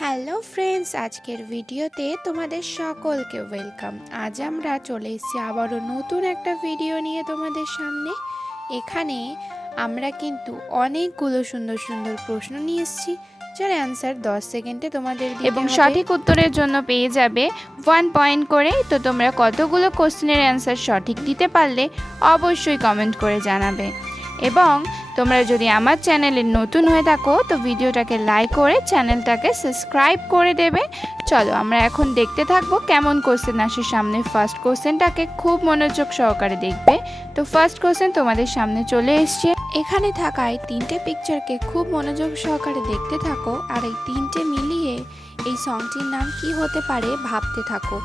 Hello friends, আজকের ভিডিওতে তোমাদের সকলকে ওয়েলকাম। আজ আমরা চলে এসেছি আবারও নতুন একটা ভিডিও নিয়ে তোমাদের সামনে। এখানে আমরা কিন্তু অনেকগুলো সুন্দর সুন্দর প্রশ্ন নিয়ে এসেছি, যার অ্যান্সার 10 সেকেন্ডে তোমাদের দিতে এবং হবে। সঠিক উত্তরের জন্য পেয়ে যাবে 1 পয়েন্ট করে। তো তোমরা কতগুলো কোশ্চেনের অ্যান্সার সঠিক দিতে পারলে অবশ্যই কমেন্ট করে জানাবে। এবং তোমরা যদি আমার চ্যানেলে নতুন হয়ে থাকো তো ভিডিওটাকে লাইক করে চ্যানেলটাকে সাবস্ক্রাইব করে দেবে। চলো আমরা এখন দেখতে থাকবো কেমন কোশ্চেন আসে সামনে। ফার্স্ট কোশ্চেনটাকে খুব মনোযোগ সহকারে দেখবে। তো ফার্স্ট কোশ্চেন তোমাদের সামনে চলে এসছে। এখানে থাকায় তিনটে পিকচারকে খুব মনোযোগ সহকারে দেখতে থাকো, আর এই তিনটে মিলিয়ে এই সংটির নাম কি হতে পারে ভাবতে থাকো।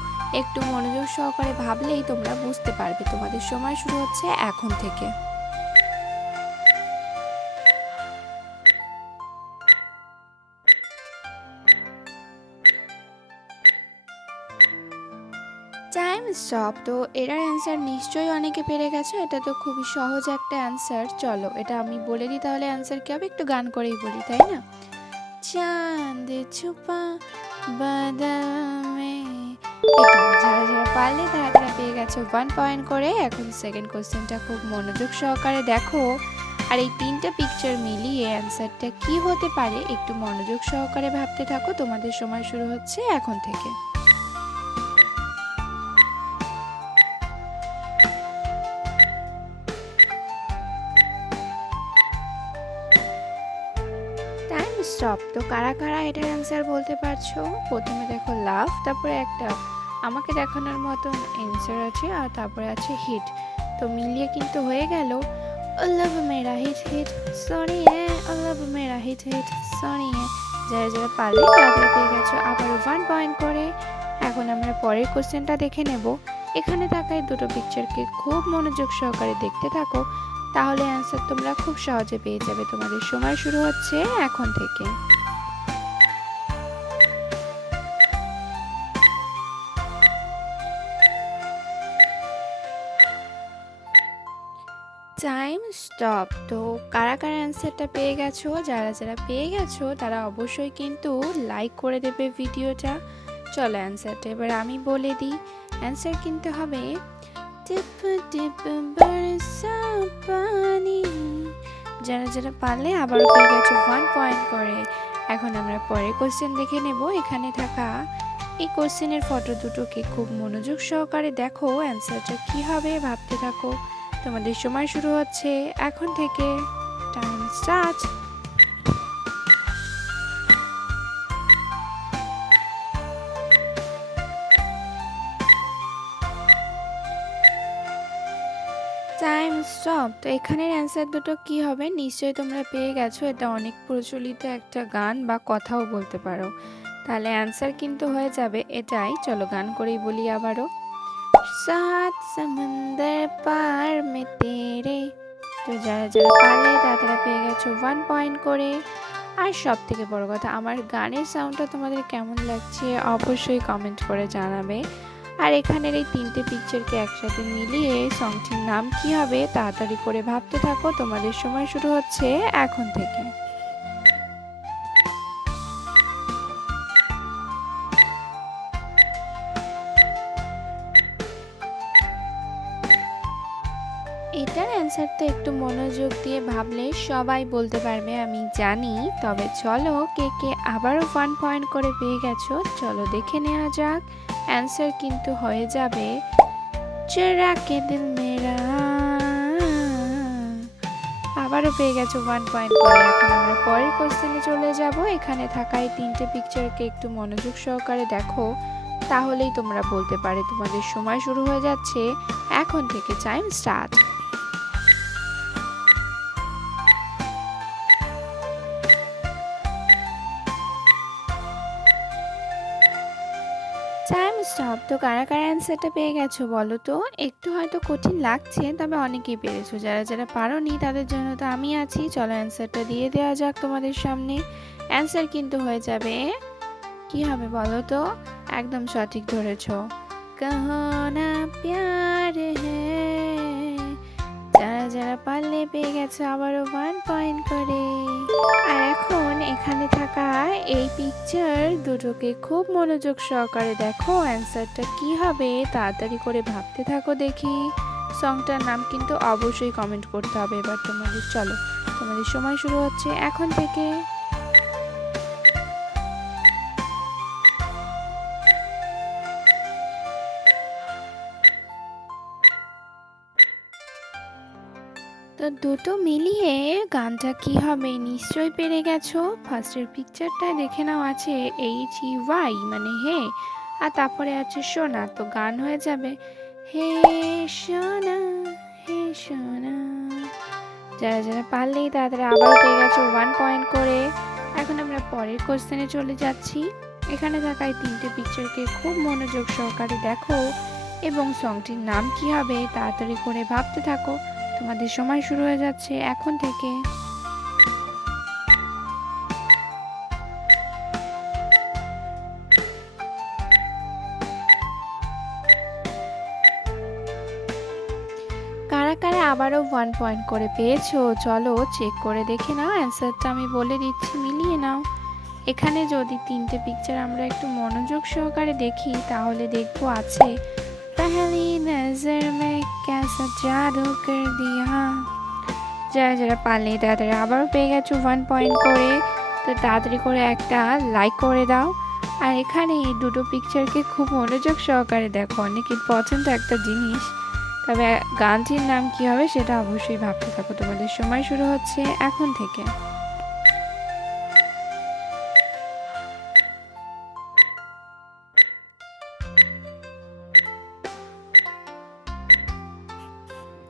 একটু মনোযোগ সহকারে ভাবলেই তোমরা বুঝতে পারবে। তোমাদের সময় শুরু হচ্ছে এখন থেকে। Time stop. তো এটার অ্যান্সার নিশ্চয়ই অনেকে পেরে গেছো। এটা তো খুবই সহজ একটা অ্যান্সার। চলো এটা আমি বলে দিই, তাহলে অ্যান্সার কি হবে একটু গান করেই বলি, তাই না? চাঁদ ছুপা বাদামে। এটা যারা যারা পারলে তারা তারা পেয়ে গেছো 1 পয়েন্ট করে। এখন সেকেন্ড কোশ্চেনটা খুব মনোযোগ সহকারে দেখো, আর এই তিনটা পিকচার মিলিয়ে অ্যান্সারটা কি হতে পারে একটু মনোযোগ সহকারে ভাবতে থাকো। তোমাদের সময় শুরু হচ্ছে এখন থেকে। Time stop. তো কারা কারা এটার অ্যান্সার বলতে পারছো? প্রথমে দেখো লাভ, তারপরে একটা আমাকে দেখানোর মতন অ্যান্সার আছে, আর তারপরে আছে হিট। তো মিলিয়ে কিন্তু হয়ে গেল ও লাভ মেরা হিট হিট সরি ও লাভ মেরা হিট হিট সরি। যারা যারা পারলে তাদের পেয়ে গেছো আবারও 1 পয়েন্ট করে। এখন আমরা পরের কোশ্চেনটা দেখে নেব। এখানে থাকায় দুটো পিকচারকে খুব মনোযোগ সহকারে দেখতে থাকো, তাহলে অ্যান্সার তোমরা খুব সহজে পেয়ে যাবে। তোমাদের সময় শুরু হচ্ছে এখন থেকে। Time stop. তো কারা কারা অ্যান্সারটা পেয়ে গেছো? যারা যারা পেয়ে গেছো তারা অবশ্যই কিন্তু লাইক করে দেবে ভিডিওটা। চলো অ্যান্সারটা এবার আমি বলে দিই। অ্যান্সার কিন্তু হবে টিপ টিপ বরসা পানি। যারা যারা পারলে আবারও পেয়ে গেছো 1 পয়েন্ট করে। এখন আমরা পরের কোশ্চেন দেখে নেব। এখানে থাকা এই কোশ্চেনের ফটো দুটোকে খুব মনোযোগ সহকারে দেখো, অ্যান্সারটা কি হবে ভাবতে থাকো। তোমাদের সময় শুরু হচ্ছে এখন থেকে। Time start. Time stop. তো এখানের অ্যান্সার দুটো কি হবে নিশ্চয়ই তোমরা পেয়ে গেছো। এটা অনেক প্রচলিত একটা গান বা কথাও বলতে পারো। তাহলে অ্যান্সার কিন্তু হয়ে যাবে এটাই। চলো গান করেই বলি আবারও। সাত সমুন্দর পার মে তেরে। তো যারা যারা পারলে তারা পেয়ে গেছো 1 পয়েন্ট করে। আর সব থেকে বড় কথা, আমার গানের সাউন্ডটা তোমাদের কেমন লাগছে অবশ্যই কমেন্ট করে জানাবে। আর এখানের এই তিনটে পিকচারকে একসাথে মিলিয়ে সংটির নাম কি হবে তাড়াতাড়ি করে ভাবতে থাকো। তোমাদের সময় শুরু হচ্ছে এখন থেকে। এটার অ্যান্সার তো একটু মনোযোগ দিয়ে ভাবলে সবাই বলতে পারবে আমি জানি। তবে চলো কে কে আবারও 1 পয়েন্ট করে পেয়ে গেছো চলো দেখে নেওয়া যাক। অ্যান্সার কিন্তু হয়ে যাবে চুরা কে দিল মেরা। আবারও পেয়ে গেছো 1 পয়েন্ট করে। এখন আমরা পরের কোশ্চেনে চলে যাব। এখানে থাকা এই তিনটে পিকচারকে একটু মনোযোগ সহকারে দেখো, তাহলেই তোমরা বলতে পারে। তোমাদের সময় শুরু হয়ে যাচ্ছে এখন থেকে। Time start. Time stop. তো কারা কারা অ্যান্সারটা পেয়ে গেছো বলো তো? একটু হয়তো কঠিন লাগছে, তবে অনেকেই পেরেছো। যারা যারা পারোনি তাদের জন্য তো আমি আছি। চলো অ্যান্সারটা দিয়ে দেওয়া যাক তোমাদের সামনে। অ্যান্সার কিন্তু হয়ে যাবে কি হবে বলো তো? একদম সঠিক ধরেছো, কহো না প্যার হ্যায়। যারা যারা পারলে পেয়ে গেছো আবারও 1 পয়েন্ট করে। আর এখন এখানে থাকা এই পিকচার দুটোকে খুব মনোযোগ সহকারে দেখো, অ্যান্সারটা কি হবে তাড়াতাড়ি করে ভাবতে থাকো দেখি। সংটার নাম কিন্তু অবশ্যই কমেন্ট করতে হবে। এবার তোমাদের চলো, তোমাদের সময় শুরু হচ্ছে এখন থেকে। তো দুটো মিলিয়ে গানটা কি হবে নিশ্চয়ই পেরে গেছো। ফার্স্টের পিকচারটা দেখে নাও, আছে HEY মানে হে, আর তারপরে আছে সোনা, তো গান হয়ে যাবে হে সোনা হে সোনা। যারা যারা পারলেই তাড়াতাড়ি আবার পেয়ে গেছো 1 পয়েন্ট করে। এখন আমরা পরের কোশ্চেনে চলে যাচ্ছি। এখানে থাকা এই তিনটে পিকচারকে খুব মনোযোগ সহকারে দেখো এবং সংটির নাম কি হবে তাড়াতাড়ি করে ভাবতে থাকো। তোমাদের সময় শুরু হয়ে যাচ্ছে এখন থেকে। কারা কারা আবারও 1 পয়েন্ট করে পেয়েছো চলো চেক করে দেখে নাও। অ্যান্সারটা আমি বলে দিচ্ছি, মিলিয়ে নাও। এখানে যদি তিনটে পিকচার আমরা একটু মনোযোগ সহকারে দেখি তাহলে দেখবো আছে पहली नजर में कैसा जादू कर दिया। যারা যারা পারলে তাড়াতাড়ি আবারও পেয়ে গেছো 1 পয়েন্ট করে, তো তাড়াতাড়ি করে একটা লাইক করে দাও। আর এখানে এই দুটো পিকচারকে খুব মনোযোগ সহকারে দেখো, অনেকের পছন্দ একটা জিনিস। তবে গানটির নাম কি হবে সেটা অবশ্যই ভাবতে থাকো। তোমাদের সময় শুরু হচ্ছে এখন থেকে।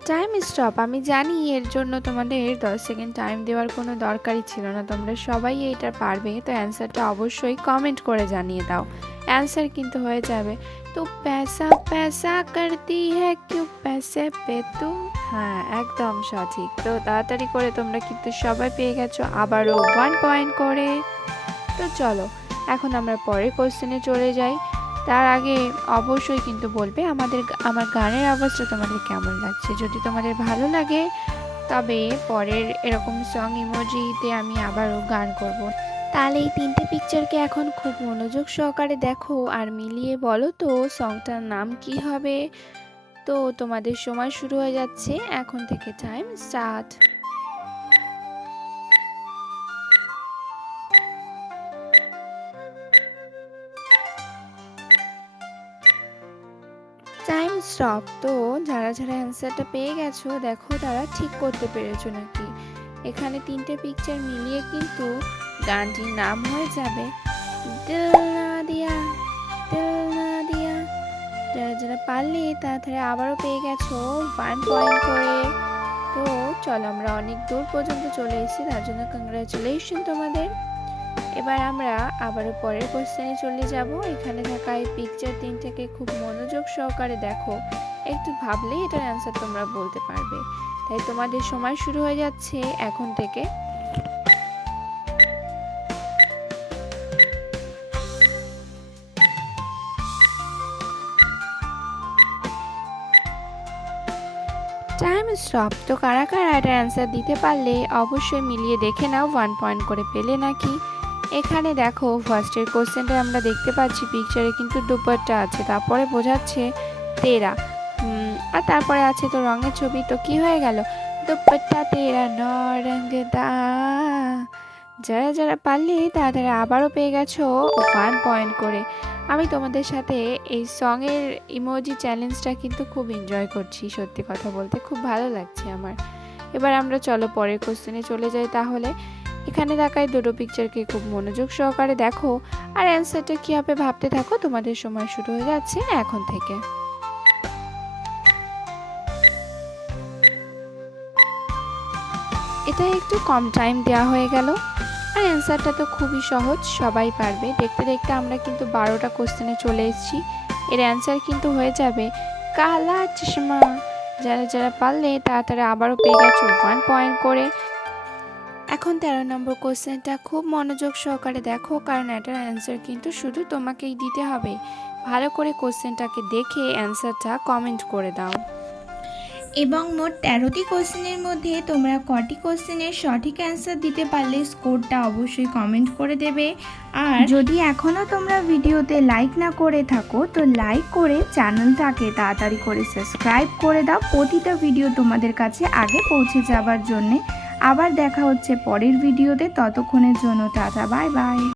Time stop. আমি জানি এর জন্য তোমাদের 10 সেকেন্ড টাইম দেওয়ার কোনো দরকারই ছিল না, তোমরা সবাই এটা পারবে। তো অ্যান্সারটা অবশ্যই কমেন্ট করে জানিয়ে দাও। অ্যান্সার কিন্তু হয়ে যাবে তো पैसा पैसा करती है क्यों पैसे पे तू। হ্যাঁ একদম সঠিক। তো তাড়াতাড়ি করে তোমরা কিন্তু সবাই পেয়ে গেছো আবারও 1 পয়েন্ট করে। তো চলো এখন আমরা পরের কোশ্চেনে চলে যাই। তার আগে অবশ্যই কিন্তু বলবে আমার গানের আওয়াজটা তোমাদের কেমন লাগছে। যদি তোমাদের ভালো লাগে তবে পরের এরকম সং ইমোজিতে আমি আবারও গান করব। তাহলে এই তিনটে পিকচারকে এখন খুব মনোযোগ সহকারে দেখো আর মিলিয়ে বলো তো সংটার নাম কি হবে। তো তোমাদের সময় শুরু হয়ে যাচ্ছে এখন থেকে, টাইম স্টার্ট। Time stop. তো যারা যারা অ্যান্সারটা পেয়ে গেছো দেখো তারা ঠিক করতে পেরেছো নাকি। এখানে তিনটে পিকচার মিলিয়ে কিন্তু গানটির নাম হয়ে যাবে দিল না দিয়া দিল না দিয়া। যারা যারা পারলে তাড়াতাড়ি আবারও পেয়ে গেছো 1 পয়েন্ট করে। তো চলো আমরা অনেক দূর পর্যন্ত চলে এসেছি, তার জন্য কংগ্রাচুলেশন তোমাদের। এবার আমরা আবারও পরের কোশ্চেনে চলে যাব। এখানে থাকা এই পিকচার তিনটাকে খুব মনোযোগ সহকারে দেখো, একটু ভাবলেই এটার অ্যান্সার তোমরা বলতে পারবে। তাই তোমাদের সময় শুরু হয়ে যাচ্ছে এখন থেকে। Time stop. তো কারা কারা এটার অ্যান্সার দিতে পারলে অবশ্যই মিলিয়ে দেখে নাও 1 পয়েন্ট করে পেলে নাকি। এখানে দেখো ফার্স্টের কোশ্চেনটা আমরা দেখতে পাচ্ছি পিকচারে কিন্তু দুপাট্টা আছে, তারপরে বোঝাচ্ছে তেরা, আর তারপরে আছে তো রঙের ছবি। তো কি হয়ে গেল দুপাট্টা তেরা নরঙ্গদা। যারা যারা পারলে তাদের আবারও পেয়ে গেছো 1 পয়েন্ট করে। আমি তোমাদের সাথে এই সঙের ইমোজি চ্যালেঞ্জটা কিন্তু খুব এনজয় করছি, সত্যি কথা বলতে খুব ভালো লাগছে আমার। এবার আমরা চলো পরের কোশ্চেনে চলে যাই তাহলে। এখানে থাকা দুটো পিকচারকে খুব মনোযোগ সহকারে দেখো আর অ্যান্সারটা কি হবে ভাবতে থাকো। তোমাদের সময় শুরু হয়ে যাচ্ছে এখন থেকে। এটা একটু কম টাইম দেওয়া হয়ে গেল আর অ্যান্সারটা তো খুবই সহজ, সবাই পারবে। দেখতে দেখতে আমরা কিন্তু 12টা কোশ্চেনে চলে এসেছি। এর অ্যান্সার কিন্তু হয়ে যাবে কালা চশমা। যারা যারা পারলে তাড়াতাড়ি আবারও পেয়ে গেছো 1 পয়েন্ট করে। এখন 13 নম্বর কোশ্চেনটা খুব মনোযোগ সহকারে দেখো, কারণ এটার অ্যান্সার কিন্তু শুধু তোমাকেই দিতে হবে। ভালো করে কোশ্চেনটাকে দেখে অ্যান্সারটা কমেন্ট করে দাও। এবং মোট 13টি কোশ্চেনের মধ্যে তোমরা কটি কোশ্চেনের সঠিক অ্যান্সার দিতে পারলে স্কোরটা অবশ্যই কমেন্ট করে দেবে। আর যদি এখনও তোমরা ভিডিওতে লাইক না করে থাকো তো লাইক করে চ্যানেলটাকে তাড়াতাড়ি করে সাবস্ক্রাইব করে দাও, প্রতিটা ভিডিও তোমাদের কাছে আগে পৌঁছে যাবার জন্যে। আবার দেখা হচ্ছে পরের ভিডিওতে, ততক্ষণের জন্য টাটা, বাই বাই।